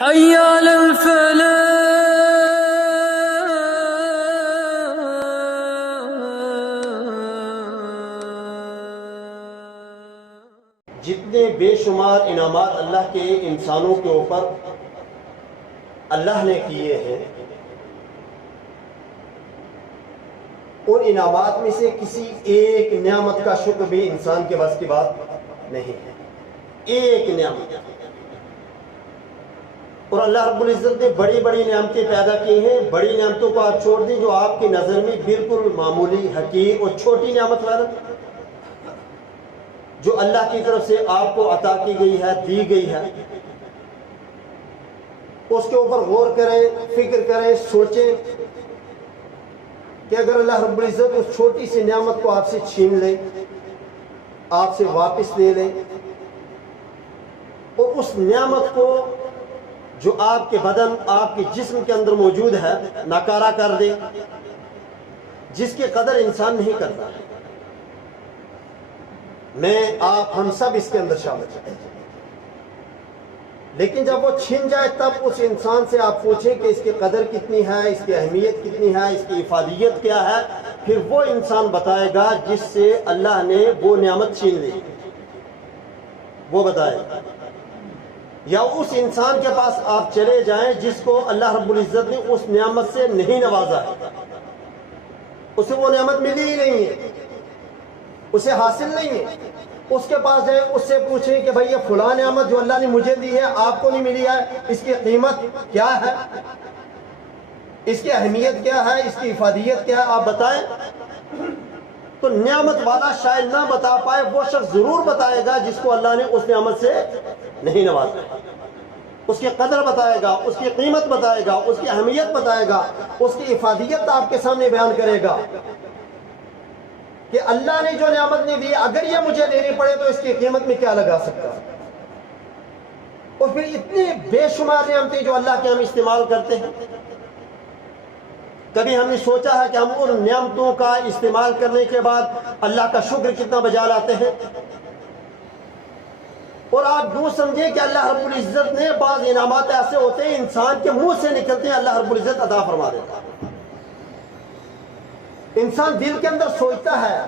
حي على الفلاح. جتنے بے شمار انعامات اللہ کے انسانوں کے اوپر اللہ نے کیے ہیں، ان انعامات میں سے کسی ایک نعمت کا شکر بھی انسان کے بس کی بات نہیں ہے۔ ایک نعمت، اور اللہ رب العزت نے بڑی بڑی نعمتیں پیدا کی ہیں۔ بڑی نعمتوں کو آپ چھوڑ دیں جو آپ کی نظر میں بالکل معمولی، حقیر اور چھوٹی نعمت والا، جو اللہ کی طرف سے آپ کو عطا کی گئی ہے، دی گئی ہے، اس کے اوپر غور کریں، فکر کریں، سوچیں کہ اگر اللہ رب العزت اس چھوٹی سی نعمت کو آپ سے چھین لے، آپ سے واپس لے لے، اور اس نعمت کو جو آپ کے بدن، آپ کے جسم کے اندر موجود ہے، ناکارہ کر دے، جس کی قدر انسان نہیں کرتا، میں، آپ، ہم سب اس کے اندر شامل ہیں، لیکن جب وہ چھن جائے تب اس انسان سے آپ پوچھیں کہ اس کی قدر کتنی ہے، اس کی اہمیت کتنی ہے، اس کی افادیت کیا ہے، پھر وہ انسان بتائے گا جس سے اللہ نے وہ نعمت چھین لی، وہ بتائے گا۔ یا اس انسان کے پاس آپ چلے جائیں جس کو اللہ رب العزت نے اس نعمت سے نہیں نوازا ہے، اسے وہ نعمت ملی ہی نہیں ہے، اسے حاصل نہیں ہے، اس کے پاس جائیں، اس سے پوچھیں کہ بھئی یہ فلاں نعمت جو اللہ نے مجھے دی ہے آپ کو نہیں ملی ہے، اس کی قیمت کیا ہے، اس کی اہمیت کیا ہے، اس کی افادیت کیا ہے، آپ بتائیں۔ تو نعمت والا شاید نہ بتا پائے، وہ شخص ضرور بتائے گا جس کو اللہ نے اس نعمت سے نہیں نوازا، اس کی قدر بتائے گا، اس کی قیمت بتائے گا، اس کی اہمیت بتائے گا، اس کی افادیت آپ کے سامنے بیان کرے گا کہ اللہ نے جو نعمت نہیں دی، اگر یہ مجھے دینی پڑے تو اس کی قیمت میں کیا لگا سکتا ہے۔ اور پھر اتنی بے شمار نعمتیں جو اللہ کے ہم استعمال کرتے ہیں، کبھی ہم نے سوچا ہے کہ ہم ان نعمتوں کا استعمال کرنے کے بعد اللہ کا شکر کتنا بجا لاتے ہیں؟ اور آپ یوں سمجھیں کہ اللہ رب العزت نے بعض انعامات ایسے ہوتے ہیں انسان کے منہ سے نکلتے ہیں، اللہ رب العزت عطا فرما دیتا ہے۔ انسان دل کے اندر سوچتا ہے،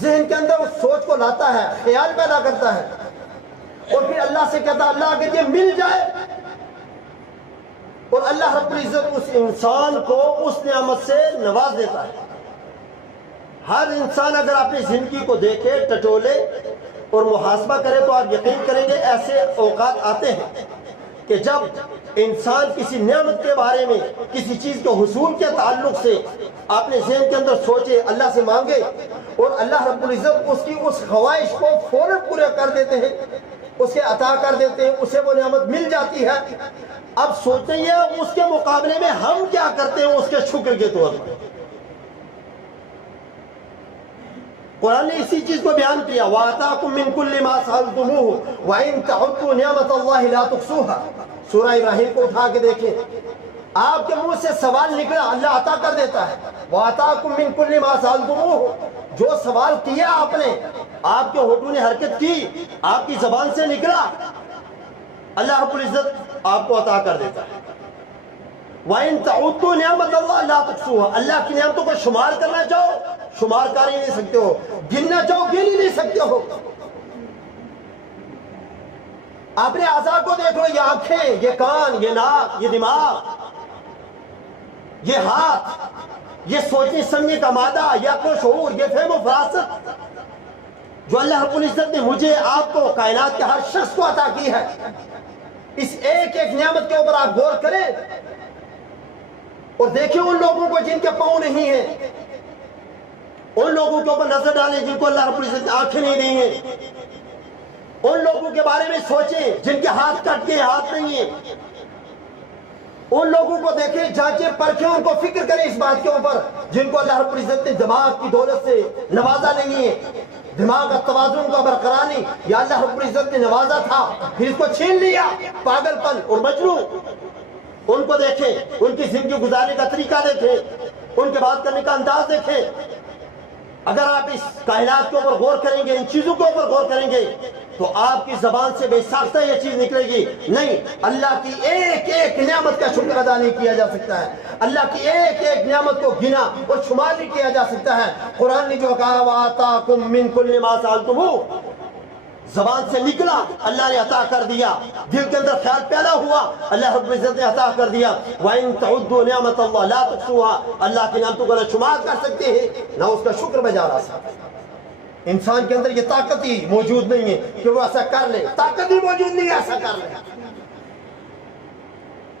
ذہن کے اندر اس سوچ کو لاتا ہے، خیال پیدا کرتا ہے، اور پھر اللہ سے کہتا ہے اللہ اگر یہ مل جائے، اور اللہ رب العزت اس انسان کو اس نعمت سے نواز دیتا ہے۔ ہر انسان اگر اپنی زندگی کو دیکھے، ٹٹولے اور محاسبہ کرے تو آپ یقین کریں گے ایسے اوقات آتے ہیں کہ جب انسان کسی نعمت کے بارے میں، کسی چیز کے حصول کے تعلق سے اپنے ذہن کے اندر سوچے، اللہ سے مانگے، اور اللہ رب العزت اس کی اس خواہش کو فوراً پورا کر دیتے ہیں، اسے عطا کر دیتے ہیں، اسے وہ نعمت مل جاتی ہے۔ اب سوچتے ہیں اس کے مقابلے میں ہم کیا کرتے ہیں اس کے شکر کے طور پر۔ قرآن نے اسی چیز کو بیان کیا، وَآتَاكُم مِّن كُلِّ مَا سَأَلْتُمُوهُ وَإِن تَعُدُّوا نِعْمَةَ اللَّهِ لَا تُحْصُوهَا۔ سورہ ابراہیم کو اٹھا کے دیکھیں، آپ کے منہ سے سوال نکلا، اللہ عطا کر دیتا ہے۔ وَآتَاكُم مِّن كُلِّ مَا سَأَلْتُمُوهُ، جو سوال کیا آپ نے، آپ کے ہونٹوں نے حرکت کی، آپ کی زبان سے نکلا، اللہ رب العزت آپ کو عطا کر دیتا ہے۔ وَإِن تَعُدُّوا نِعْمَةَ اللَّهِ لَا تُحْصُوهَا، اللہ کی نعمتوں کو شمار کرنا چاہو، شمار کر ہی نہیں سکتے ہو، گننا چاہو گن ہی نہیں سکتے ہو۔ اپنے اعضاء کو دیکھ لو، یہ آنکھیں، یہ کان، یہ ناک، یہ دماغ، یہ ہاتھ، یہ سوچنے سمجھنے کا مادہ، یہ عقل و شعور، یہ فہم و فراست جو اللہ رب العزت نے مجھے، آپ کو، کائنات کے ہر شخص کو عطا کی ہے، اس ایک ایک نعمت کے اوپر آپ غور کریں اور دیکھیں ان لوگوں کو جن کے پاؤں نہیں ہیں، ان لوگوں کے اوپر نظر ڈالیں جن کو اللہ رب العزت نے آنکھیں نہیں دی ہیں، ان لوگوں کے بارے میں سوچیں جن کے ہاتھ کٹ کے ہاتھ نہیں ہیں، ان لوگوں کو دیکھیں، جانچیں، پرکھیں، ان کو فکر کریں اس بات کے اوپر جن کو اللہ رب العزت نے دماغ کی دولت سے نوازا نہیں ہے، دماغ کا توازن کا برقرار نہیں، یا اللہ رب العزت نے نوازا تھا پھر اس کو چھین لیا، پاگل پن اور مجنون۔ ان کو دیکھیں، ان کی زندگی گزارنے کا طریقہ دیکھیں، ان کے بات کرنے کا انداز دیکھیں۔ اگر آپ اس کائنات کے اوپر غور کریں گے، ان چیزوں کے اوپر غور کریں گے تو آپ کی زبان سے بے ساختہ یہ چیز نکلے گی نہیں. اللہ کی ایک ایک نعمت کا شکر ادا نہیں کیا جا سکتا ہے. اللہ کی ایک ایک نعمت کو گنا اور شمار نہیں کیا جا سکتا ہے. قرآن نے جو کہا وَآتَاكُم مِّن كُلِّ مَا سَأَلْتُمُوهُ، زبان سے نکلا اللہ نے عطا کر دیا. دل کے اندر خیال پیدا ہوا اللہ رب العزت نے عطا کر دیا. وَإِن تَعُدُّوا نِعْمَتَ اللَّهِ لَا تُحْصُوهَا، اللہ کی نعمتوں کو نہ شمار کر سکتے ہیں نہ اس کا شکر بجا لا سکتے. انسان کے اندر یہ طاقت ہی موجود نہیں ہے کہ وہ ایسا کر لے. طاقت ہی موجود نہیں ہے ایسا کر لے.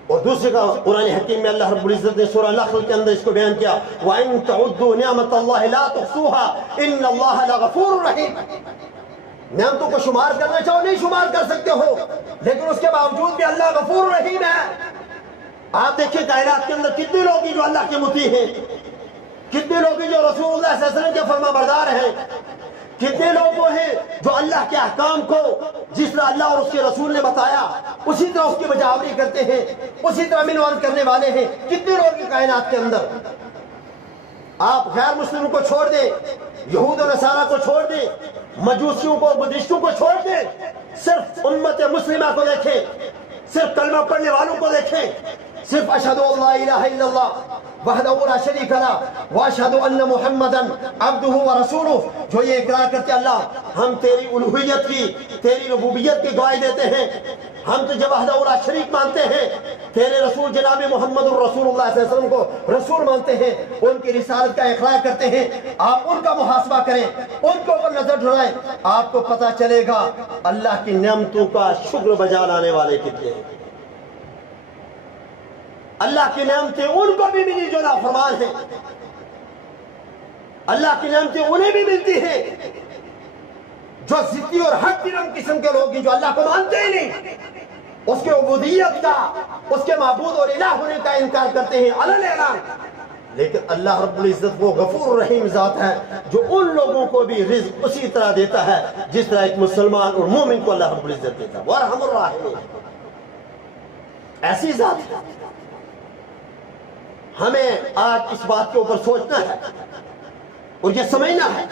اور دوسرے کا قرآن حکیم میں اللہ رب العزت نے سورہ نحل کے اندر اس کو بیان کیا وَإِن تَعُدُّوا نِعْمَتَ اللَّهِ لَا تُحْصُوهَا إِنَّ اللَّهَ لَغَفُورٌ رَحِيمٌ. نعمتوں کو شمار کرنا چاہو نہیں شمار کر سکتے ہو، لیکن اس کے باوجود بھی اللہ غفور رحیم ہے. آپ دیکھیں کائنات کے اندر کتنے لوگ ہیں جو اللہ کے مطیع ہیں، کتنے لوگ ہیں جو رسول اللہ صلی اللہ علیہ وسلم کے فرما بردار ہیں، کتنے لوگ وہ ہیں جو اللہ کے احکام کو جس طرح اللہ اور اس کے رسول نے بتایا اسی طرح اس کی بجاوری کرتے ہیں، اسی طرح منوان کرنے والے ہیں. کتنے لوگ ہیں کائنات کے اندر. آپ غیر مسلموں کو چھوڑ دیں، یہود و نصارہ کو چھوڑ دیں، مجوسیوں کو بدھسٹوں کو چھوڑ دیں، صرف امت مسلمہ کو دیکھیں، صرف کلمہ پڑھنے والوں کو دیکھیں، صرف اشہدو اللہ الہ الا اللہ وحدہ لا شریک لہ واشہد ان محمدا عبدہ ورسولہ، جو یہ اقرار کرتے اللہ ہم تیری الوہیت کی تیری ربوبیت کی گواہی دیتے ہیں، ہم تجھے وحدہ لا شریک مانتے ہیں، تیرے رسول جناب محمد الرسول اللہ صلی اللہ علیہ وسلم کو رسول مانتے ہیں، ان کی رسالت کا اقرار کرتے ہیں. آپ ان کا محاسبہ کریں، ان کے اوپر نظر ڈھرائیں، آپ کو پتہ چلے گا اللہ کی نعمتوں کا شکر بجا لانے والے کتنے ہیں. اللہ کی نعمتیں ان کو بھی ملی جو نافرمان ہیں، اللہ کی نعمتیں انہیں بھی ملتی ہیں جو ضدی اور حق درم قسم کے لوگ ہیں، جو اللہ کو مانتے ہی نہیں، اس کے عبودیت کا اس کے معبود اور الہ ہونے کا انکار کرتے ہیں علن اعلان. لیکن اللہ رب العزت وہ غفور رحیم ذات ہے جو ان لوگوں کو بھی رزق اسی طرح دیتا ہے جس طرح ایک مسلمان اور مومن کو اللہ رب العزت دیتا ہے. وَارْحَمُ الرَّاحِمِينَ، ایسی ذات ہے. ہمیں آج اس بات کے اوپر سوچنا ہے اور یہ سمجھنا ہے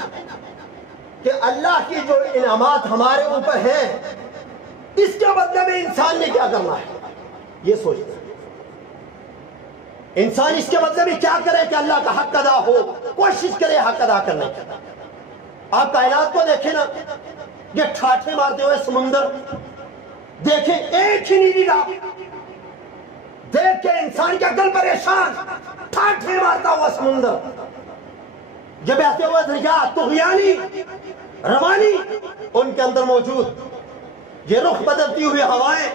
کہ اللہ کی جو انعامات ہمارے اوپر ہیں اس کے بدلے میں انسان نے کیا کرنا ہے. یہ سوچنا ہے انسان اس کے بدلے میں کیا کرے کہ اللہ کا حق ادا ہو، کوشش کرے حق ادا کرنے کی. آپ کائنات کو دیکھیں نا، یہ ٹھاٹھے مارتے ہوئے سمندر دیکھیں، ایک ہی نیلی راہ دیکھ کے انسان کا دل پریشان، ٹھاٹھے مارتا ہوا سمندر، یہ بہتے ہوئے دریا طغیانی روانی ان کے اندر موجود، یہ رخ بدلتی ہوئی ہوائیں،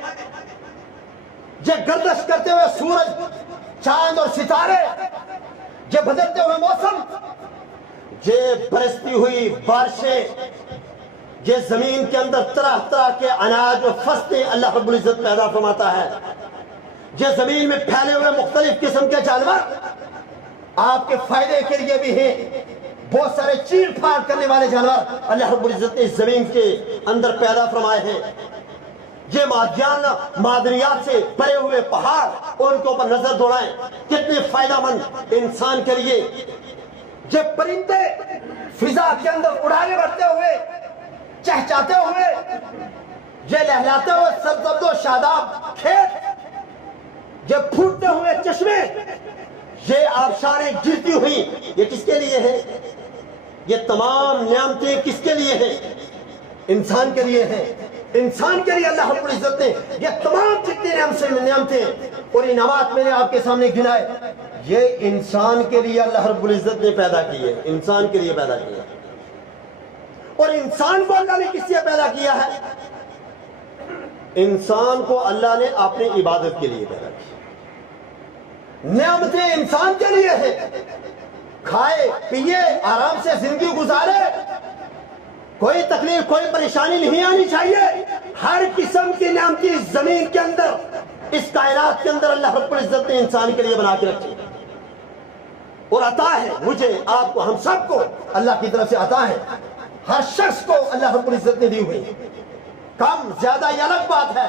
یہ گردش کرتے ہوئے سورج چاند اور ستارے، یہ بدلتے ہوئے موسم، یہ برستی ہوئی بارشیں، یہ زمین کے اندر طرح طرح کے اناج و فصلیں اللہ رب العزت پیدا فرماتا ہے، یہ زمین میں پھیلے ہوئے مختلف قسم کے جانور آپ کے فائدے کے لیے بھی ہیں. بہت سارے چیر پھاڑ کرنے والے جانور اللہ رب العزت نے اس زمین کے اندر پیدا فرمائے ہیں. یہ معدنیات سے بھرے ہوئے پہاڑ اور ان کے اوپر نظر دوڑائیں، کتنے فائدہ مند انسان کے لیے. یہ پرندے فضا کے اندر اڑانے بڑھتے ہوئے، چہچاتے ہوئے، یہ لہلاتے ہوئے سرسبز و شاداب کھیت، یہ پھوٹتے ہوئے چشمے، یہ آبشاریں گرتی ہوئی، یہ کس کے لیے ہے؟ یہ تمام نعمتیں کس کے لیے ہیں؟ انسان کے لیے ہیں. انسان کے لیے اللہ رب العزت نے یہ تمام جتنی نعمتیں اور انعامات میں نے آپ کے سامنے گنائے، یہ انسان کے لیے اللہ رب العزت نے پیدا کی ہے، انسان کے لیے پیدا کیا. اور انسان کو اللہ نے کس لیے پیدا کیا ہے؟ انسان کو اللہ نے اپنی عبادت کے لیے پیدا کیا. نعمتیں انسان کے لیے ہیں، کھائے پیے آرام سے زندگی گزارے، کوئی تکلیف کوئی پریشانی نہیں آنی چاہیے. ہر قسم کی نعمتی زمین کے اندر اس کائنات کے اندر اللہ رب العزت نے انسان کے لیے بنا کے رکھی اور عطا ہے. مجھے آپ کو ہم سب کو اللہ کی طرف سے عطا ہے. ہر شخص کو اللہ رب العزت نے دی ہوئی، کم زیادہ یہ الگ بات ہے.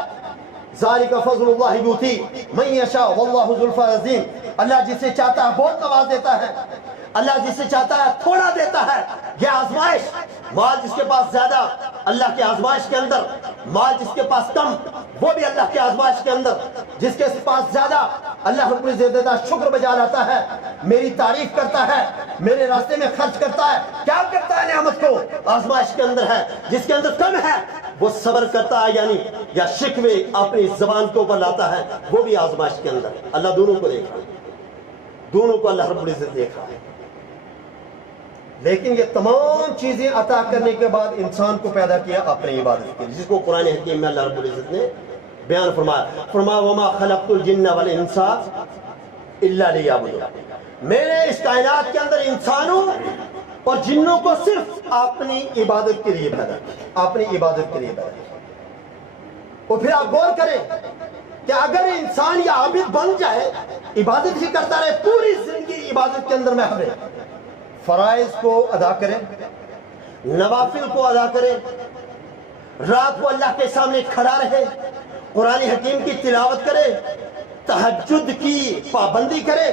ذالک فضل اللہ یؤتی من یشاء واللہ ذو الفضل العظیم. اللہ جسے چاہتا ہے بہت نواز دیتا ہے. اللہ جس سے چاہتا ہے تھوڑا دیتا ہے. یہ آزمائش. مال جس کے پاس زیادہ اللہ کی آزمائش کے اندر، مال جس کے پاس کم وہ بھی اللہ کی آزمائش کے اندر. جس کے پاس زیادہ اللہ رب العزت کا شکر بجا لاتا ہے، میری تعریف کرتا ہے، میرے راستے میں خرچ کرتا ہے. کیا کرتا ہے؟ نعمت کو آزمائش کے اندر ہے. جس کے اندر کم ہے وہ صبر کرتا ہے، یعنی یا شکوے اپنی زبان کے اوپر لاتا ہے، وہ بھی آزمائش کے اندر. اللہ دونوں کو دیکھا، دونوں کو اللہ رب العزت دیکھا ہے. لیکن یہ تمام چیزیں عطا کرنے کے بعد انسان کو پیدا کیا اپنی عبادت کے لیے، جس کو قرآن حکیم میں اللہ رب العزت نے بیان فرمایا وما خلقت الجن والانس الا لیعبدون. میں نے اس کائنات کے اندر انسانوں اور جنوں کو صرف اپنی عبادت کے لیے پیدا کیا، اپنی عبادت کے لیے پیدا کیا. اور پھر آپ غور کریں کہ اگر انسان یا عابد بن جائے، عبادت ہی کرتا رہے، پوری زندگی عبادت کے اندر محو ہے، فرائض کو ادا کرے، نوافل کو ادا کرے، رات کو اللہ کے سامنے کھڑا رہے، قرآن حکیم کی تلاوت کرے، تہجد کی پابندی کرے،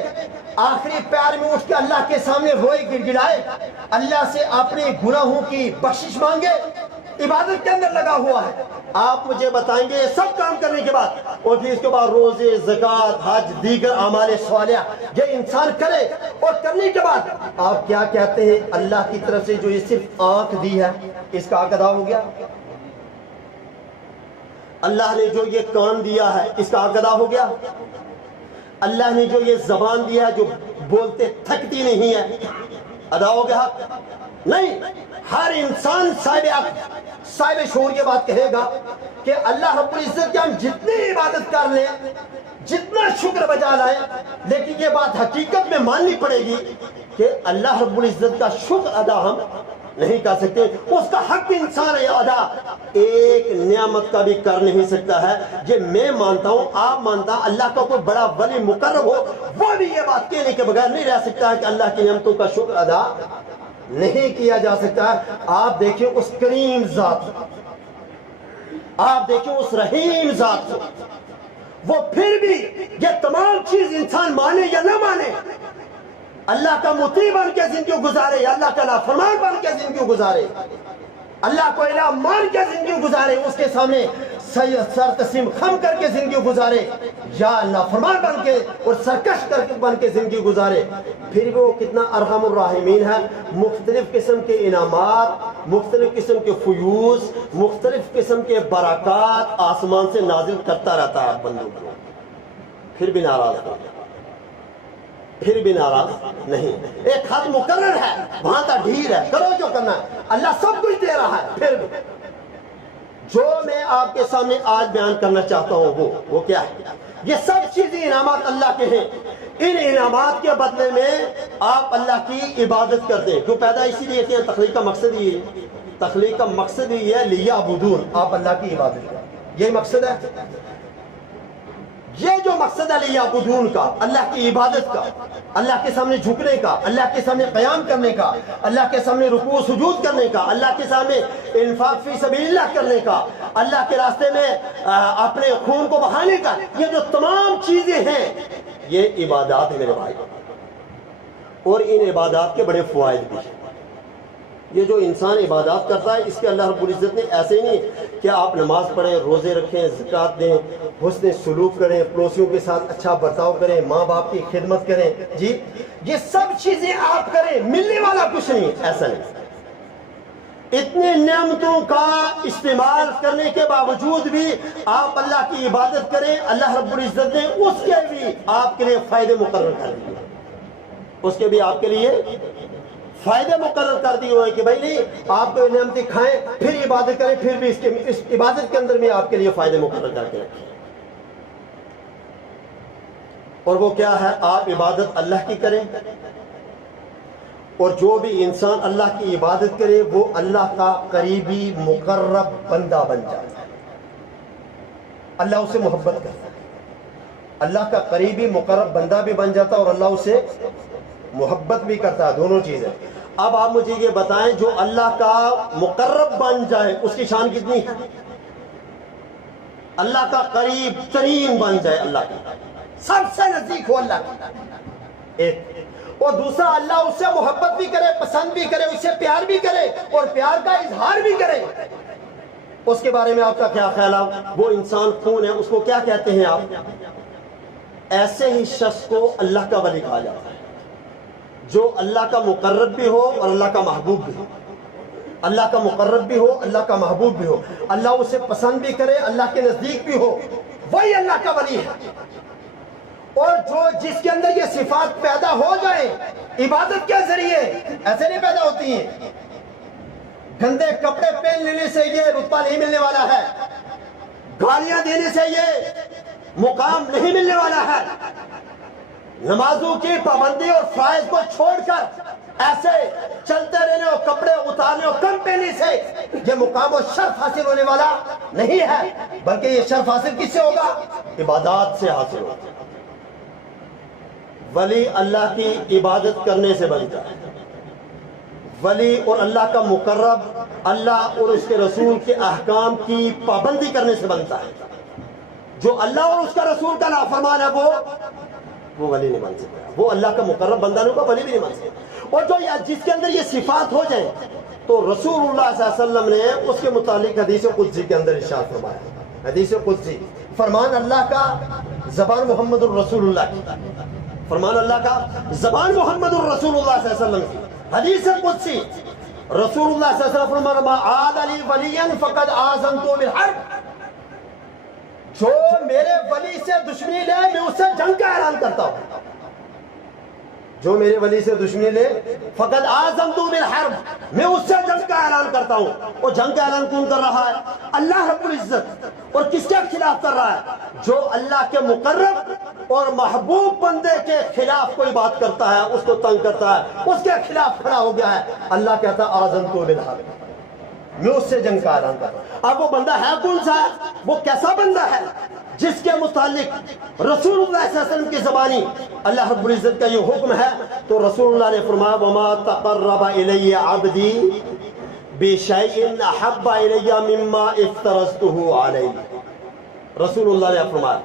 آخری پیار میں اٹھ کے اللہ کے سامنے روئے گڑ گڑائے، اللہ سے اپنے گناہوں کی بخشش مانگے، عبادت کے اندر لگا ہوا ہے. آپ مجھے بتائیں گے یہ سب کام کرنے کے بعد، اور پھر اس کے بعد روزے، زکوٰۃ، حج، دیگر اعمال صالحہ یہ انسان کرے، اور کرنے کے بعد آپ کیا کہتے ہیں؟ اللہ کی طرف سے جو یہ صرف آنکھ دی ہے اس کا حق ادا ہو گیا. اللہ نے جو یہ کان دیا ہے اس کا حق ادا ہو گیا. اللہ نے جو یہ زبان دیا ہے جو بولتے تھکتی نہیں ہے، ادا ہو گیا حق؟ نہیں. ہر انسان صاحب شعور یہ بات کہے گا کہ اللہ رب العزت کی ہم جتنی عبادت کر لیں، جتنا شکر بجا لائیں، لیکن یہ بات حقیقت میں ماننی پڑے گی کہ اللہ رب العزت کا شکر ادا ہم نہیں کر سکتے. اس کا حق انسان ہے ادا ایک نعمت کا بھی کر نہیں سکتا ہے. یہ میں مانتا ہوں، آپ مانتا، اللہ کا کوئی بڑا ولی مقرب ہو وہ بھی یہ بات کہنے کے بغیر نہیں رہ سکتا ہے کہ اللہ کی نعمتوں کا شکر ادا نہیں کیا جا سکتا ہے. آپ دیکھیں اس کریم ذات، آپ دیکھیں اس رحیم ذات کو، وہ پھر بھی یہ تمام چیز انسان مانے یا نہ مانے، اللہ کا مطیع بن کے زندگی گزارے یا اللہ کا نافرمان بن کے زندگی گزارے، اللہ کو الہ مان کے زندگی گزارے، اس کے سامنے سر تسلیم خم کر کے زندگی گزارے، یا نافرمان بن کے اور سرکش بن کے زندگی گزارے، پھر بھی وہ کتنا ارحم الراحمین ہے. مختلف قسم کے انعامات، مختلف قسم کے فیوز، مختلف قسم کے برکات آسمان سے نازل کرتا رہتا ہے بندوں کو، پھر بھی ناراض نہیں، پھر بھی ناراض نہیں. ایک حد مقرر ہے، وہاں کا ڈھیر ہے، کرو جو کرنا ہے، اللہ سب کچھ دے رہا ہے. پھر بھی جو میں آپ کے سامنے آج بیان کرنا چاہتا ہوں وہ کیا ہے؟ یہ سب چیزیں انعامات اللہ کے ہیں. ان انعامات کے بدلے میں آپ اللہ کی عبادت کرتے ہیں. کیوں پیدا اسی لیے کہ تخلیق کا مقصد یہ ہے، تخلیق کا مقصد یہ ہے لیعبدون، آپ اللہ کی عبادت کریں، یہ مقصد ہے. یہ جو مقصد ہے لیعبدون کا، اللہ کی عبادت کا، اللہ کے سامنے جھکنے کا، اللہ کے سامنے قیام کرنے کا، اللہ کے سامنے رکوع سجود کرنے کا، اللہ کے سامنے انفاق فی سبیل اللہ کرنے کا، اللہ کے راستے میں اپنے خون کو بہانے کا، یہ جو تمام چیزیں ہیں یہ عبادات ہیں میرے بھائی. اور ان عبادات کے بڑے فوائد بھی ہیں. یہ جو انسان عبادات کرتا ہے اس کے اللہ رب العزت نے ایسے ہی نہیں کہ آپ نماز پڑھیں، روزے رکھیں، زکوٰۃ دیں، حسن سلوک کریں، پڑوسیوں کے ساتھ اچھا برتاؤ کریں، ماں باپ کی خدمت کریں، جی یہ سب چیزیں آپ کریں، ملنے والا کچھ نہیں، ایسا نہیں. اتنے نعمتوں کا استعمال کرنے کے باوجود بھی آپ اللہ کی عبادت کریں، اللہ رب العزت نے اس کے بھی آپ کے لیے فائدے مقرر کر دیے، اس کے بھی آپ کے لیے فائدے مقرر کر دیے ہوئے کہ بھائی نہیں آپ کو نعمتیں کھائیں پھر عبادت کریں، پھر بھی اس عبادت کے اندر میں آپ کے لیے فائدے مقرر کر کے رکھیں. اور وہ کیا ہے؟ آپ عبادت اللہ کی کریں، اور جو بھی انسان اللہ کی عبادت کرے وہ اللہ کا قریبی مقرب بندہ بن جاتا ہے. اللہ اسے محبت کرتا ہے، اللہ کا قریبی مقرب بندہ بھی بن جاتا ہے اور اللہ اسے محبت بھی کرتا ہے، دونوں چیزیں. اب آپ مجھے یہ بتائیں جو اللہ کا مقرب بن جائے اس کی شان کتنی ہے؟ اللہ کا قریب ترین بن جائے، اللہ کا سب سے نزدیک ہو اللہ کی ایک، اور دوسرا اللہ اس سے محبت بھی کرے، پسند بھی کرے، اس سے پیار بھی کرے اور پیار کا اظہار بھی کرے، اس کے بارے میں آپ کا کیا خیال ہے؟ وہ انسان کون ہے؟ اس کو کیا کہتے ہیں آپ؟ ایسے ہی شخص کو اللہ کا ولی کہا جاتا ہے، جو اللہ کا مقرب بھی ہو اور اللہ کا محبوب بھی ہو، اللہ کا مقرب بھی ہو، اللہ کا محبوب بھی ہو، اللہ اسے پسند بھی کرے، اللہ کے نزدیک بھی ہو، وہی اللہ کا ولی ہے۔ اور جو جس کے اندر یہ صفات پیدا ہو جائیں عبادت کے ذریعے، ایسے نہیں پیدا ہوتی ہیں، گندے کپڑے پہن لینے سے یہ رتبہ نہیں ملنے والا ہے، گالیاں دینے سے یہ مقام نہیں ملنے والا ہے، نمازوں کی پابندی اور فرائض کو چھوڑ کر ایسے چلتے رہنے اور کپڑے اتارنے اور کم پہننے سے یہ مقام اور شرف حاصل ہونے والا نہیں ہے، بلکہ یہ شرف حاصل کس سے ہوگا؟ عبادات سے حاصل ہوگا۔ ولی اللہ کی عبادت کرنے سے بنتا ہے، ولی اور اللہ کا مقرب اللہ اور اس کے رسول کے احکام کی پابندی کرنے سے بنتا ہے۔ جو اللہ اور اس کا رسول کا نافرمان ہے وہ ولی نہیں بن سکتا، وہ اللہ کا مقرب بندہ نہیں ہوگا، ولی بھی نہیں بن سکتا۔ اور جو جس کے اندر یہ صفات ہو جائیں تو رسول اللہ صلی اللہ علیہ وسلم نے اس کے متعلق حدیث قدسی کے اندر ارشاد فرمایا، حدیث قدسی فرمان اللہ کا، زبان محمد الرسول اللہ کی، فرمان اللہ کا، زبان محمد الرسول اللہ صلی اللہ علیہ وسلم کی، حدیث قدسی رسول اللہ صلی اللہ علیہ وسلم فرمان ما عاد علی ولیا فقد آذنتہ بالحرب، جو میرے ولی سے دشمنی لے میں اس سے جنگ کا اعلان کرتا ہوں، جو میرے ولی سے دشمنی لے فقد آذنتہ بالحرب، میں اس سے جنگ کا اعلان کرتا ہوں۔ اور جنگ کا اعلان کون کر رہا ہے؟ اللہ رب العزت۔ اور کس کے خلاف کر رہا ہے؟ جو اللہ کے مقرب اور محبوب بندے کے خلاف کوئی بات کرتا ہے، اس کو تنگ کرتا ہے، اس کے خلاف کھڑا ہو گیا ہے، اللہ کہتا ہے آذنتہ بالحرب، میں اس سے جنگ کا اعلان کر رہا ہوں۔ اب وہ بندہ ہے کون سا ہے؟ وہ کیسا بندہ ہے جس کے متعلق رسول اللہ صلی اللہ علیہ وسلم کی زبانی اللہ رب العزت کا یہ حکم ہے؟ تو رسول اللہ نے فرمایا وَمَا تَقَرَّبَ إِلَيَّ عَبْدِي بِشَيْءٍ أَحَبَّ إِلَيَّ مِمَّا افْتَرَضْتُهُ عَلَيْهِ، رسول اللہ نے فرمایا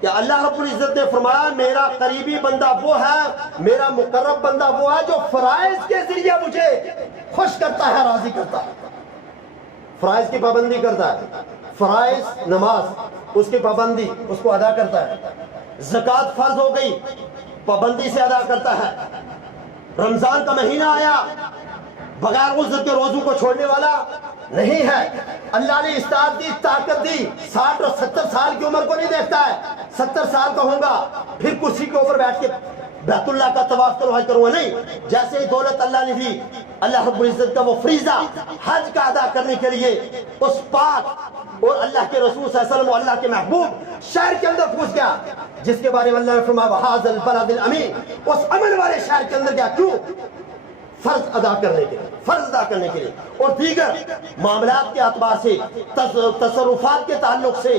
کہ اللہ رب العزت نے فرمایا میرا قریبی بندہ وہ ہے، میرا مقرب بندہ وہ ہے جو فرائض کے ذریعے مجھے خوش کرتا ہے، راضی کرتا ہے، فرائض کی پابندی کرتا ہے، فرائض نماز اس کی پابندی اس کو ادا کرتا ہے، زکوٰۃ فرض ہو گئی پابندی سے ادا کرتا ہے، رمضان کا مہینہ آیا بغیر عذر کے روزوں کو چھوڑنے والا نہیں ہے، اللہ نے استطاعت دی، طاقت دی، 60 اور 70 سال کی عمر کو نہیں دیکھتا ہے، 70 سال کا ہوں گا پھر کرسی کے اوپر بیٹھ کے بیت اللہ کا طواف کروں حج کروں گا، نہیں، جیسے ہی دولت اللہ نے دی، اللہ رب العزت کا وہ فریضہ حج کا ادا کرنے کے لیے اس پاک اور اللہ کے رسول صلی اللہ علیہ وسلم اور اللہ کے محبوب شہر کے اندر پہنچ گیا، جس کے بارے میں اللہ نے فرمایا وَهَذَا الْبَلَدِ الْأَمِينَ، اس امن والے شہر کے اندر گیا، کیوں؟ فرض ادا کرنے کے لیے، فرض ادا کرنے کے لیے، اور دیگر معاملات کے اعتبار سے، تصرفات کے تعلق سے،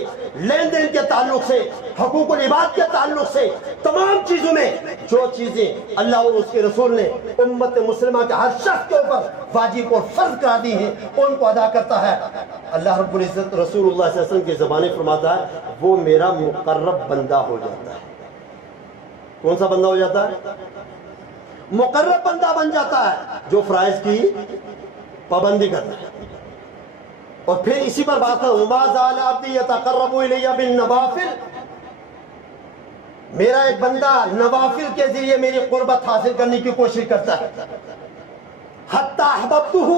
لین دین کے تعلق سے، حقوق العباد کے تعلق سے، تمام چیزوں میں جو چیزیں اللہ اور اس کے رسول نے امت مسلمہ کے ہر شخص کے اوپر واجب اور فرض کرا دی ہیں ان کو ادا کرتا ہے۔ اللہ رب العزت رسول اللہ صلی اللہ علیہ وسلم کی زبانی فرماتا ہے وہ میرا مقرب بندہ ہو جاتا ہے۔ کون سا بندہ ہو جاتا ہے؟ مقرب بندہ بن جاتا ہے جو فرائض کی پابندی کرتا ہے۔ اور پھر اسی پر بات ہے وَمَا زَالَ عَبْدِي يَتَقَرَّبُ إِلَيَّ بِالنَّوَافِلِ، میرا ایک بندہ نوافل کے ذریعے میری قربت حاصل کرنے کی کوشش کرتا ہے، حَتَّى أَحْبَبْتُهُ،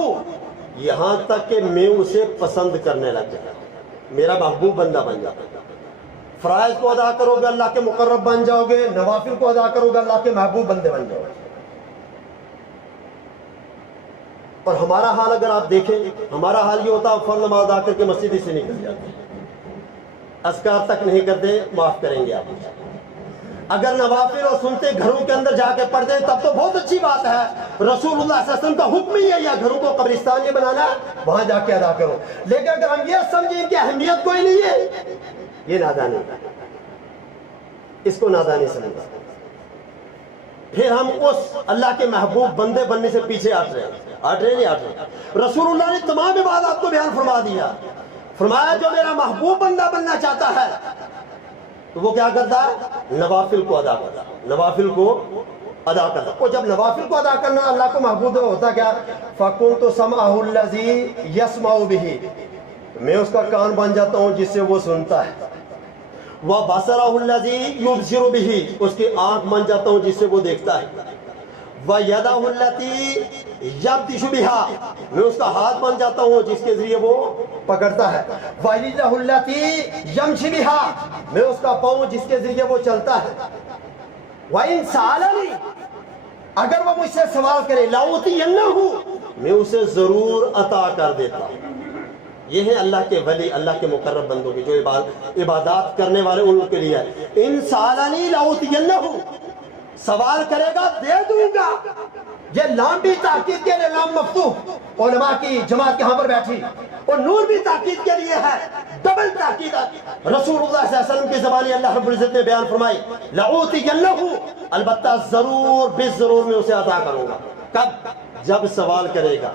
یہاں تک کہ میں اسے پسند کرنے لگ جاتا ہوں، میرا محبوب بندہ بن جاتا ہے۔ فرائض کو ادا کرو گے اللہ کے مقرب بن جاؤ گے، نوافل کو ادا کرو گے اللہ کے محبوب بندے بن جاؤ گے۔ اور ہمارا حال اگر آپ دیکھیں، ہمارا حال یہ ہوتا ہے فرض نماز ادا کر کے مسجد سے نکل جاتے ہیں، اذکار تک نہیں کرتے، معاف کریں گے آپ۔ اگر نوافل اور سنتے گھروں کے اندر جا کے پڑھ دیں تب تو بہت اچھی بات ہے، رسول اللہ صلی اللہ علیہ وسلم کا حکم ہی ہے یا گھروں کو قبرستان یہ بنانا وہاں جا کے ادا کرو، لیکن اگر ہم یہ سمجھیں کہ اہمیت کوئی نہیں ہے، یہ نادانی، اس کو نادانی سمجھا، پھر ہم اس اللہ کے محبوب بندے بننے سے پیچھے ہٹ رہے ہیں۔ رسول اللہ نے تمام عبادات کو بیان فرما دیا، فرمایا جو میرا محبوب بندہ بننا چاہتا ہے تو وہ کیا کرتا ہے؟ نوافل کو ادا کرتا ہے، نوافل کو ادا کرنا. اور جب نوافل کو ادا کرنا اللہ کو محبوب ہوتا کیا؟ فَكُنْتُ سَمْعَهُ الَّذِي يَسْمَعُ بِهِ، میں اس کا کان بن جاتا ہوں جس سے وہ سنتا ہے. وَبَصَرَهُ الَّذِي يُبْصِرُ بِهِ، اس کی آنکھ بن جاتا ہوں جس سے وہ دیکھتا ہے. وَيَدَهُ الَّتِي يَبْطِشُ بِهَا، میں اس کا ہاتھ بن جاتا ہوں جس کے ذریعے وہ پکڑتا ہے. وَرِجْلَهُ الَّتِي يَمْشِي بِهَا، میں اس کا پاؤں جس کے ذریعے وہ چلتا ہے. وَإِن سَأَلَنِي، اگر وہ مجھ سے سوال کرے، لَأُوتِيَنَّهُ، میں اسے ضرور عطا کر دیتا ہوں. یہ ہے اللہ کے ولی، اللہ کے مقرب بندوں کی جو عبادات کرنے والے ان کے لیے ہے. ان سالانی لَأُوتِيَنَّهُ، سوال کرے گا دے دوں گا. یہ لام بھی تاکید کے لیے، لام مفتوح، علماء کی جماعت یہاں پر بیٹھی، اور نور بھی تاکید کے لیے ہے، ڈبل تاکید. رسول اللہ صلی اللہ علیہ وسلم کی زبانی اللہ رب العزت نے بیان فرمائی لَأُوتِيَنَّهُ، البتہ ضرور بالضرور میں اسے عطا کروں گا. کب؟ جب سوال کرے گا.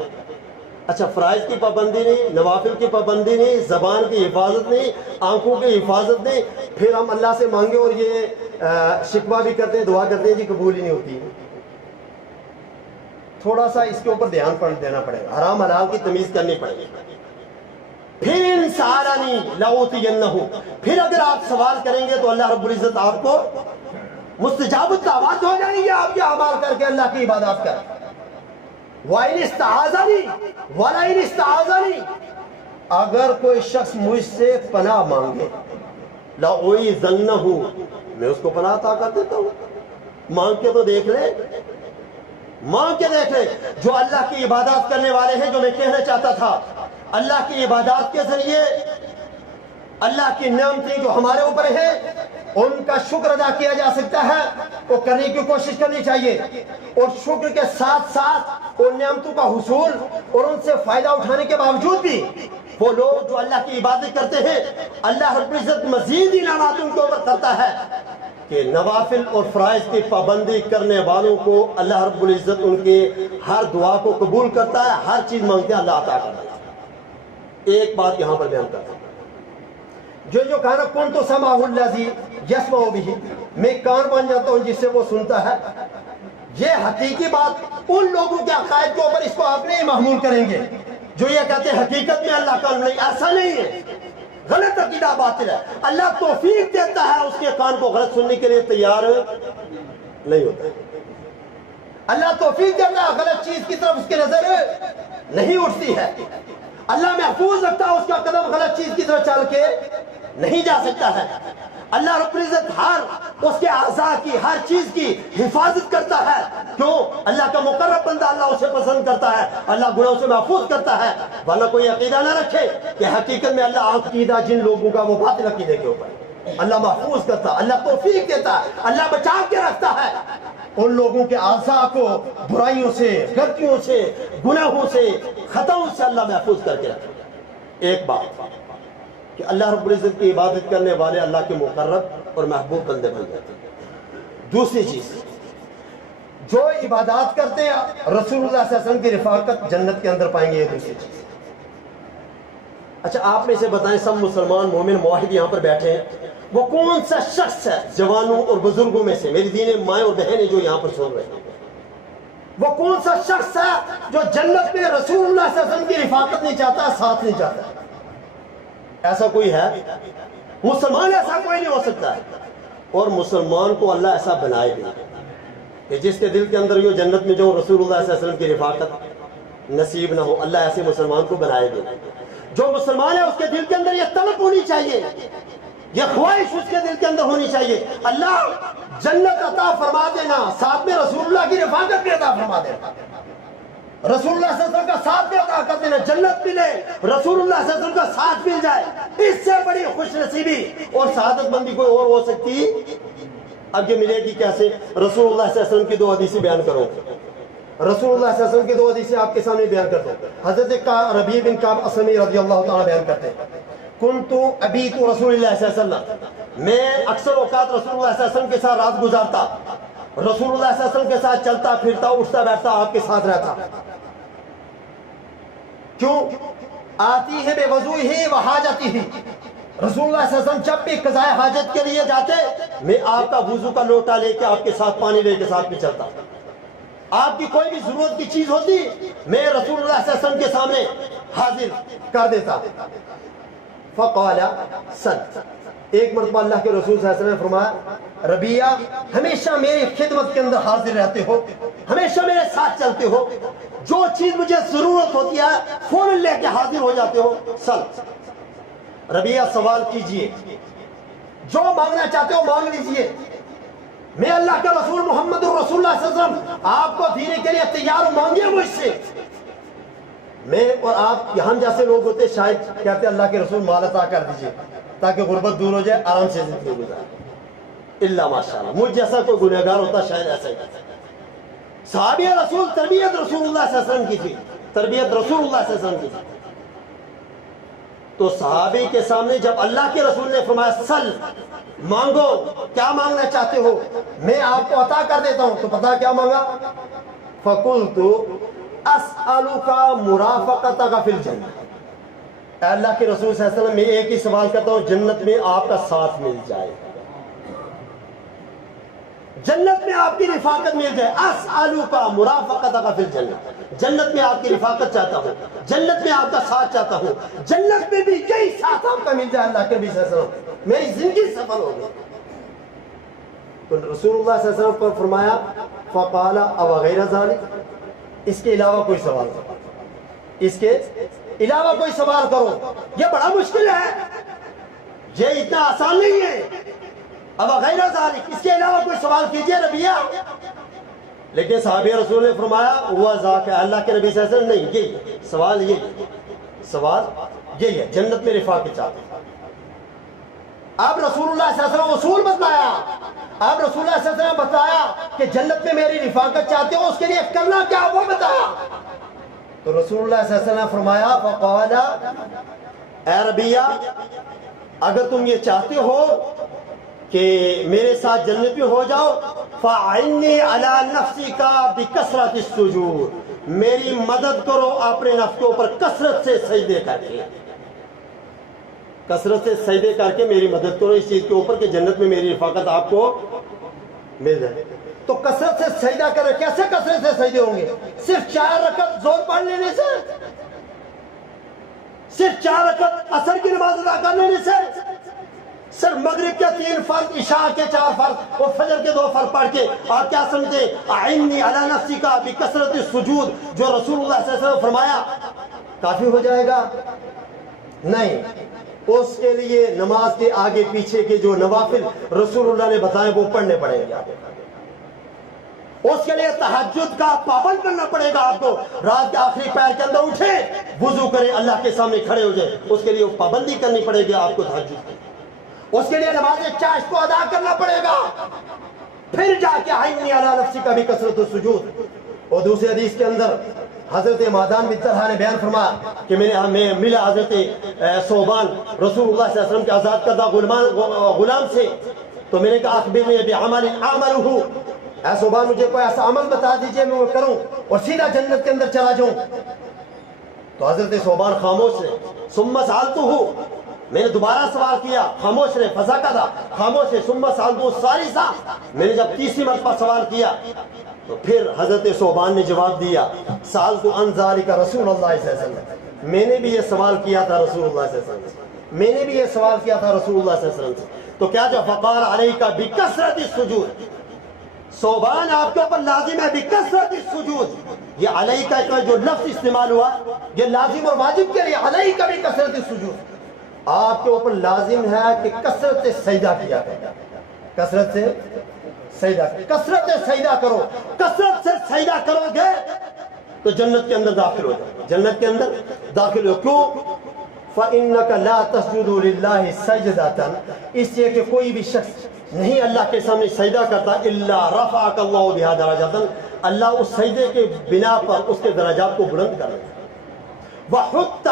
اچھا، فرائض کی پابندی نہیں، نوافل کی پابندی نہیں، زبان کی حفاظت نہیں، آنکھوں کی حفاظت نہیں، پھر ہم اللہ سے مانگے اور یہ شکوہ بھی کرتے ہیں، دعا کرتے ہیں جی قبول ہی نہیں ہوتی. تھوڑا سا اس کے اوپر دھیان دینا پڑے گا، حرام حلال کی تمیز کرنی پڑے گی. پھر ان سالانی لَأُوتِيَنَّهُ، پھر اگر آپ سوال کریں گے تو اللہ رب العزت آپ کو مستجاب الدعوات ہو جائیں گے، آپ کے اعمال کر کے اللہ کی عبادات کر. وَإِنِ اسْتَعَاذَنِي وَلَئِنِ اسْتَعَاذَنِي، اگر کوئی شخص مجھ سے پناہ مانگے، لَأُعِيذَنَّهُ، میں اس کو پناہ عطا کر دیتا ہوں. مانگ کے تو دیکھ لیں، مانگ کے دیکھ لیں. جو اللہ کی عبادات کرنے والے ہیں، جو میں کہنا چاہتا تھا، اللہ کی عبادات کے ذریعے اللہ کی نعمتیں جو ہمارے اوپر ہیں ان کا شکر ادا کیا جا سکتا ہے، وہ کرنے کی کوشش کرنی چاہیے. اور شکر کے ساتھ ساتھ ان نعمتوں کا حصول اور ان سے فائدہ اٹھانے کے باوجود بھی وہ لوگ جو اللہ کی عبادت کرتے ہیں، اللہ رب العزت مزید انعامات ان کے اوپر کرتا ہے کہ نوافل اور فرائض کی پابندی کرنے والوں کو اللہ رب العزت ان کے ہر دعا کو قبول کرتا ہے، ہر چیز مانگتے ہیں اللہ عطا کرتا ہے. ایک بات یہاں پر بیان کرتا ہوں، جو کہا نا كُنْتُ سَمْعَهُ الَّذِي يَسْمَعُ بِهِ، میں کان بن جاتا ہوں جس سے وہ سنتا ہے. یہ حقیقی بات ان لوگوں کے عقائد کے اوپر اس کو آپ نہیں محمول کریں گے جو یہ کہتے ہیں حقیقت میں اللہ کان نہیں. ایسا نہیں ہے، غلط عقیدہ باطل ہے. اللہ توفیق دیتا ہے، اس کے کان کو غلط سننے کے لیے تیار نہیں ہوتا. اللہ توفیق دیتا ہے، غلط چیز کی طرف اس کی نظر نہیں اٹھتی ہے. اللہ محفوظ رکھتا ہے، اس کا قدم غلط چیز کی طرف چل کے نہیں جا سکتا ہے. اللہ رب العزت ہر اس کے اعضاء کی، ہر چیز کی حفاظت کرتا ہے. کیوں؟ اللہ کا مقرب بندہ اللہ اسے پسند کرتا ہے، اللہ گناہوں سے محفوظ کرتا ہے. ورنہ کوئی عقیدہ نہ رکھے کہ حقیقت میں اللہ عقیدہ جن لوگوں کا وہ باطل عقیدے کے اوپر اللہ محفوظ کرتا ہے، اللہ توفیق دیتا ہے، اللہ بچا کے رکھتا ہے ان لوگوں کے اعضاء کو برائیوں سے، غلطیوں سے، گناہوں سے، خطاؤں سے اللہ محفوظ کر کے رکھتا ہے. ایک بات کہ اللہ رب العزت کی عبادت کرنے والے اللہ کے مقرب اور محبوب بندے بن جاتے ہیں. دوسری چیز، جو عبادات کرتے ہیں رسول اللہ صلی اللہ علیہ وسلم کی رفاقت جنت کے اندر پائیں گے. یہ دوسری چیز. اچھا، آپ میں سے بتائیں، سب مسلمان مومن موحد یہاں پر بیٹھے ہیں، وہ کون سا شخص ہے جوانوں اور بزرگوں میں سے، میری دینی مائیں اور بہنیں جو یہاں پر سن رہے ہیں، وہ کون سا شخص ہے جو جنت میں رسول اللہ صلی اللہ علیہ وسلم کی رفاقت نہیں چاہتا، ساتھ نہیں چاہتا؟ ایسا کوئی ہے؟ مسلمان ایسا کوئی نہیں ہو سکتا ہے. اور مسلمان کو اللہ ایسا بنائے گا کہ جس کے دل کے اندر یہ جنت میں جو رسول اللہ صلی اللہ علیہ وسلم کی رفاقت نصیب نہ ہو، اللہ ایسے مسلمان کو بنائے گا. جو مسلمان ہے اس کے دل کے اندر یہ طلب ہونی چاہیے، یہ خواہش اس کے دل کے اندر ہونی چاہیے، اللہ جنت عطا فرما دینا، ساتھ میں رسول اللہ کی رفاقت بھی عطا فرما دینا، رسول اللہ صلی اللہ علیہ وسلم کا ساتھ بھی عطا کر دینا، جنت ملے، رسول اللہ صلی اللہ علیہ وسلم کا ساتھ مل جائے. اس سے بڑی خوش نصیبی اور سعادت مندی کوئی اور ہو سکتی؟ اب یہ ملے گی کیسے؟ رسول اللہ صلی اللہ علیہ وسلم کی دو حدیثیں بیان کرو. رسول اللہ صلی اللہ علیہ وسلم کی دو حدیثیں آپ کے سامنے بیان کرتے ہیں. حضرت ربیع بن کعب اسلمی رضی اللہ تعالیٰ بیان کرتے ہیں، کنت ابیت رسول اللہ صلی اللہ علیہ وسلم، میں اکثر اوقات رسول اللہ صلی اللہ علیہ وسلم کے ساتھ رات گزارتا، رسول اللہ صلی اللہ علیہ وسلم کے ساتھ چلتا پھرتا، اٹھتا بیٹھتا، آپ کے ساتھ رہتا. کیوں؟ آتی ہے بے وضوئی ہی و حاجتی ہی، رسول اللہ صلی اللہ علیہ وسلم جب بھی قضاء حاجت کے لیے جاتے، میں آپ کا وضو کا لوٹا لے کے آپ کے ساتھ پانی لے کے ساتھ بھی چلتا. آپ کی کوئی بھی ضرورت کی چیز ہوتی میں رسول اللہ صلی اللہ علیہ وسلم کے سامنے حاضر کر دیتا. فقال سل. ایک مرتبہ اللہ کے رسول صلی اللہ علیہ وسلم نے فرمایا ربیہ ہمیشہ میری خدمت کے اندر حاضر رہتے ہو، ہمیشہ میرے ساتھ چلتے ہو، جو چیز مجھے ضرورت ہوتی ہے فوراً لے کے حاضر ہو جاتے ہو. سل. ربیہ سوال کیجئے، جو مانگنا چاہتے ہو مانگ لیجئے، میں اللہ کا رسول محمد رسول اللہ صلی اللہ علیہ وسلم آپ کو دینے کے لیے تیار ہوں، مانگیے مجھ سے. میں اور آپ ہم جیسے لوگ ہوتے شاید کہتے اللہ کے رسول مال عطا کر دیجئے تاکہ غربت دور ہو جائے، آرام سے زندگی گزارے. اللہ ماشاءاللہ مجھ جیسا کوئی گنہگار ہوتا شاید ایسا ہی. صحابی رسول تربیت رسول اللہ صلی اللہ علیہ وسلم کی تھی، تربیت رسول اللہ صلی اللہ علیہ وسلم کی تھی. تو صحابی کے سامنے جب اللہ کے رسول نے فرمایا سل، مانگو، کیا مانگنا چاہتے ہو میں آپ کو عطا کر دیتا ہوں، تو پتہ کیا مانگا؟ فقلت اسألک مرافقتک فی الجنہ. اے اللہ کے رسول صلی اللہ علیہ وسلم میں ایک ہی سوال کرتا ہوں، جنت میں آپ کا ساتھ مل جائے، جنت میں آپ کی رفاقت مل جائے. اسألک مرافقتک فی الجنہ، جنت میں آپ کی رفاقت چاہتا ہوں، جنت میں آپ کا ساتھ چاہتا ہوں، جنت میں بھی یہی ساتھ آپ کا مل جائے اللہ کے نبی صلی اللہ علیہ وسلم، میری زندگی سفل ہو گئی. تو رسول اللہ صلی اللہ علیہ وسلم کو فرمایا فقال او غیر ذلک، اس کے علاوہ کوئی سوال کرو، اس کے علاوہ کوئی سوال کرو. یہ بڑا مشکل ہے، یہ اتنا آسان نہیں ہے. اب غیر ذالک، اس کے علاوہ کوئی سوال کیجئے ربیہ. لیکن صحابی رسول نے فرمایا ہوا ذاک، اللہ کے نبی صلی اللہ علیہ وسلم نہیں، یہی سوال، یہی سوال یہی ہے، جنت میں رفاقت چاہتے ہیں. اب رسول اللہ صلی اللہ علیہ وسلم اصول بتلایا، اب رسول اللہ صلی اللہ علیہ وسلم بتایا کہ جنت میں میری رفاقت چاہتے ہو، اس کے لیے کرنا کیا وہ بتایا. تو رسول اللہ صلی اللہ علیہ وسلم نے فرمایا فقال اے ربیہ اگر تم یہ چاہتے ہو کہ میرے ساتھ جنت میں ہو جاؤ، فَعِنِّي عَلَى نَفْسِكَ بِكَثْرَةِ السُّجُودِ، میری مدد کرو اپنے نفس کے اوپر کثرت سے سجدے کر کے، کثرت سے سجدے کر کے میری مدد کرو اس چیز کے اوپر کہ جنت میں میری رفاقت آپ کو مل جائے. تو کثرت سے سجدہ کرے، کیسے کثرت سے سجدے ہوں گے؟ صرف 4 رکعت زور پڑھ لینے سے، صرف 4 رکعت عصر کی نماز ادا کر لینے سے، صرف مغرب کے 3 فرض، عشاء کے 4 فرض اور فجر کے 2 فرض پڑھ کے آپ کیا سمجھے اعنی علی نفسک بکثرت السجود جو رسول اللہ صلی اللہ علیہ وسلم فرمایا کافی ہو جائے گا؟ نہیں، اس کے لیے نماز کے آگے پیچھے کے جو نوافل رسول اللہ نے بتائے وہ پڑھنے پڑیں گے. اس کے لیے تہجد کا پابند کرنا پڑے گا آپ کو، رات کے آخری پہر کے اندر اٹھے، وضو کرے، اللہ کے سامنے کھڑے ہو جائے، اس کے لیے پابندی کرنی پڑے گی آپ کو تہجد کی. اس کے لیے نماز چاشت کو ادا کرنا پڑے گا، پھر جا کے اعنی علی نفسک بکثرت السجود. اور دوسری حدیث کے اندر حضرت معدان بن طلحہ نے بیان فرمایا کہ میں ملا حضرت ثوبان رسول اللہ صلی اللہ علیہ وسلم کے آزاد کردہ غلام سے، تو میں نے کہا اخبرنی بعمل اعملہ، اے ثوبان مجھے کوئی ایسا عمل بتا دیجئے میں وہ کروں اور سیدھا جنت کے اندر چلا جاؤں. تو حضرت ثوبان خاموش رہے. ثم سألتہ، میں نے دوبارہ سوال کیا، خاموش رہے. فسکت، خاموش رہے. ثم سألتہ ثالثا، میں نے جب تیسری مرتبہ سوال کیا تو پھر حضرت ثوبان نے جواب دیا سألت عن ذلک رسول اللہ صلی اللہ علیہ وسلم، میں نے بھی یہ سوال کیا تھا رسول اللہ صلی اللہ علیہ وسلم سے، میں نے بھی یہ سوال کیا تھا رسول اللہ صلی اللہ علیہ وسلم سے. تو کیا جو فقال علیک بکثرت السجود، ثوبان آپ کے اوپر لازم ہے بکثرت السجود. یہ علیہ کا جو لفظ استعمال ہوا یہ لازم اور واجب کے لیے، علیہ کا بھی کثرت السجود، آپ کے اوپر لازم ہے کہ کثرت سے سجدہ کیا کرے، کثرت سے سجدہ، کثرت سے سجدہ کرو. کثرت سے سجدہ کرو گے تو جنت کے اندر داخل ہو جائے، جنت کے اندر داخل ہو. کیوں؟ فَإِنَّكَ لَا تَسْجُدُ لِلَّهِ سَجْدَةً، اس لیے کہ کوئی بھی شخص نہیں اللہ کے سامنے سجدہ کرتا الا رفعک اللہ بہا درجات، اللہ اس سجدے کے بنا پر اس کے درجات کو بلند کر دیتا. وَحُطَّ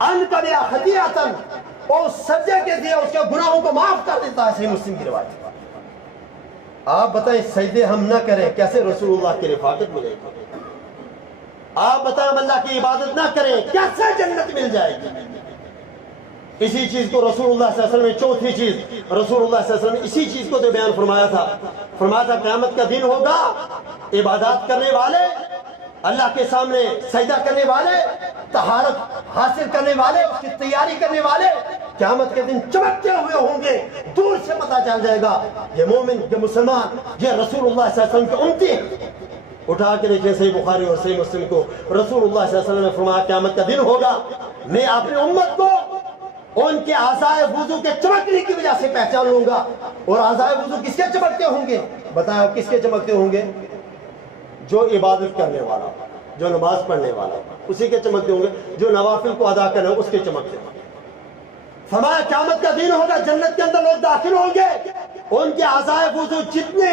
عَنْكَ بِهَا خَطِيئَةً، اور سجدے کے ذریعے اس کے گناہوں کو معاف کر دیتا ہے. صحیح مسلم کی روایت. آپ بتائیں سجدے ہم نہ کریں کیسے رسول اللہ کی رفاقت ملے گی؟ آپ بتائیں اللہ کی عبادت نہ کریں کیسے جنت مل جائے گی؟ اسی چیز کو رسول اللہ صلی اللہ علیہ وسلم نے چوتھی چیز رسول اللہ صلی اللہ علیہ وسلم نے اسی چیز کو تو بیان فرمایا تھا قیامت کا دن ہوگا، عبادات کرنے والے، اللہ کے سامنے سجدہ کرنے والے، طہارت حاصل کرنے والے، اس کی تیاری کرنے والے قیامت کے دن چمکتے ہوئے ہوں گے، دور سے پتہ چل جائے گا یہ مومن، یہ مسلمان، یہ رسول اللہ صلی اللہ علیہ وسلم کے امتی ہیں۔ اٹھا کے دیکھیں صحیح بخاری اور صحیح مسلم کو، رسول اللہ صلی اللہ علیہ وسلم نے فرمایا قیامت کا دن ہوگا، میں اپنی امت کو ان کے اعضائے وضو کے چمکنے کی وجہ سے پہچان لوں گا۔ اور اعضائے وضو کس کے چمکتے ہوں گے؟ بتایا کس کے چمکتے ہوں گے؟ جو عبادت کرنے والا، جو نماز پڑھنے والا، اسی کے چمکتے ہوں گے۔ جو نوافل کو ادا کرنے اس کے چمکتے ہوں گے۔ فرمایا قیامت کا دن ہوگا، جنت کے اندر لوگ داخل ہوں گے، ان کے اعضائے وضو جتنے،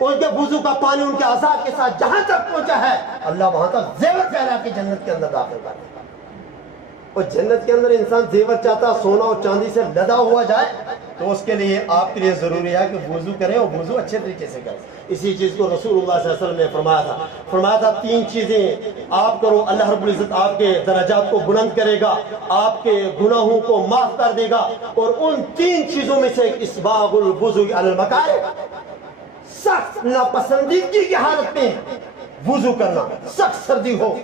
ان کے وضو کا پانی ان کے اعضاء کے ساتھ جہاں تک پہنچا ہے، اللہ وہاں تک زیور پھیلا کے جنت کے اندر داخل کر دے گا۔ اور جنت کے اندر انسان زیور چاہتا سونا اور چاندی سے لدا ہوا جائے تو اس کے لیے آپ کے لیے ضروری ہے کہ وضو کریں، اور وضو اچھے طریقے سے کریں۔ اسی چیز کو رسول اللہ صلی اللہ علیہ وسلم نے فرمایا تھا 3 چیزیں آپ کرو، اللہ رب العزت آپ کے درجات کو بلند کرے گا، آپ کے گناہوں کو معاف کر دے گا۔ اور ان 3 چیزوں میں سے ایک اسباغ الوضو علی المکارہ، سخت ناپسندیدگی کی حالت میں وضو کرنا، سخت سردی ہو،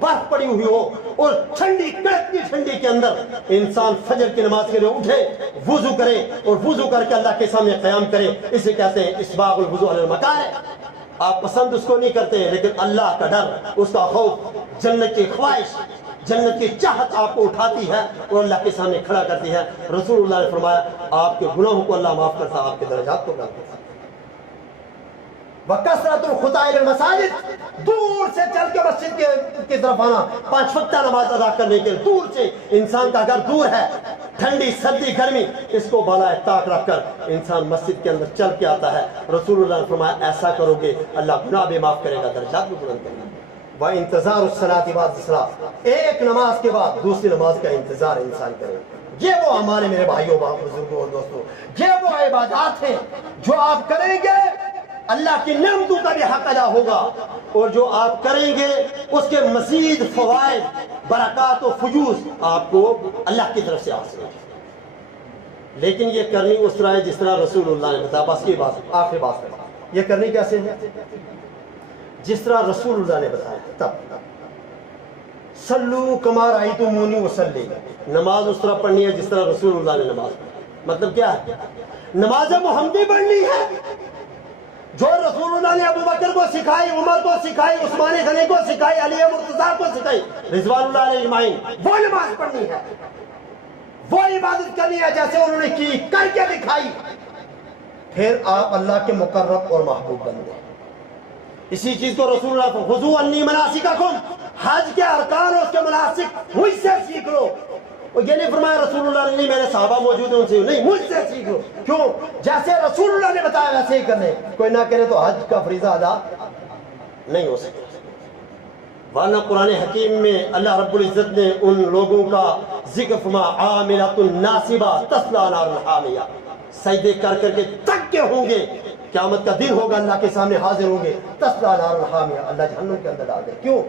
برف پڑی ہوئی ہو، اور ٹھنڈی کڑکتی ٹھنڈی کے اندر انسان فجر کی نماز کے لیے اٹھے، وضو کرے اور وضو کر کے اللہ کے سامنے قیام کرے، اسے کہتے ہیں اسباغ الوضو علی المکارہ۔ آپ پسند اس کو نہیں کرتے، لیکن اللہ کا ڈر، اس کا خوف، جنت کی خواہش، جنت کی چاہت آپ کو اٹھاتی ہے اور اللہ کے سامنے کھڑا کرتی ہے۔ رسول اللہ نے فرمایا آپ کے گناہوں کو اللہ معاف کرتا، آپ کے درجات کو بلند کرتا۔ وَكَثْرَةُ الْخُطَىٰ إِلَى الْمَسَاجِدِ، دور سے چل کے مسجد کی طرف آنا، 5 وقتہ نماز ادا کرنے کے لیے دور سے، انسان کا گھر دور ہے، ٹھنڈی سردی گرمی، اس کو بالائے طاق رکھ کر انسان مسجد کے اندر چل کے آتا ہے۔ رسول اللہ نے فرمایا ایسا کرو گے اللہ گناہ بھی معاف کرے گا، درجات بھی بلند کرے گا۔ وَإِنْتِظَارُ الصَّلَاةِ بَعْدَ الصَّلَاةِ، ایک نماز کے بعد دوسری نماز کا انتظار انسان کرے۔ یہ وہ ہمارے میرے بھائیوں بزرگوں اور دوستوں، یہ وہ عبادات ہیں جو آپ کریں گے اللہ کی نعمتوں کا بھی حق ادا ہوگا، اور جو آپ کریں گے اس کے مزید فوائد، برکات و فیوز آپ کو اللہ کی طرف سے حاصل ہوگا۔ لیکن یہ کرنی اس طرح ہے جس طرح رسول اللہ نے بتایا۔ بس کی بات، آخری بات ہے، یہ کرنی کیسے ہے؟ جس طرح رسول اللہ نے بتایا۔ تب صلو کما رأیتمونی اصلی، نماز اس طرح پڑھنی ہے جس طرح رسول اللہ نے نماز پڑھی۔ مطلب کیا ہے؟ نماز محمدی پڑھنی ہے جو رسول اللہ نے ابو بکر کو سکھائی، عمر کو سکھائی، عثمان غنی کو سکھائی، علی مرتضیٰ کو سکھائی، رضوان اللہ علیہ اجمعین، وہ نماز پڑھنی ہے، وہ عبادت کرنی ہے جیسے انہوں نے کی، کر کے دکھائی، پھر آپ اللہ کے مقرب اور محبوب بن گئے۔ اسی چیز کو رسول اللہ کو خذوا عنی مناسککم، حج کے ارکان اور اس کے مناسک مجھ سے سیکھ لو۔ اور یہ نہیں فرمایا رسول اللہ نے نہیں میرے صحابہ موجود ہیں ان سے نہیں، مجھ سے سیکھ لو۔ کیوں؟ جیسے رسول اللہ نے بتایا ویسے ہی کرنے، کوئی نہ کرے تو حج کا فریضہ ادا نہیں ہو سکتا۔ ورنہ قرآن حکیم میں اللہ رب العزت نے ان لوگوں کا ذکر فرمایا عاملۃ ناصبہ تصلی نار حامیہ، سجدے کر کر کے تھک کے ہوں گے، قیامت کا دن ہوگا اللہ کے سامنے حاضر ہوں گے، تصلی نار حامیہ، اللہ جہنم کے اندر ڈال دے۔ کیوں؟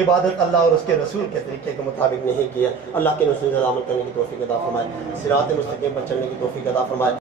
عبادت اللہ اور اس کے رسول کے طریقے کے مطابق نہیں کیا۔ اللہ کے رسول عمل کرنے کی توفیق عطا فرمائے، صراط مستقیم پر چلنے کی توفیق عطا فرمائے۔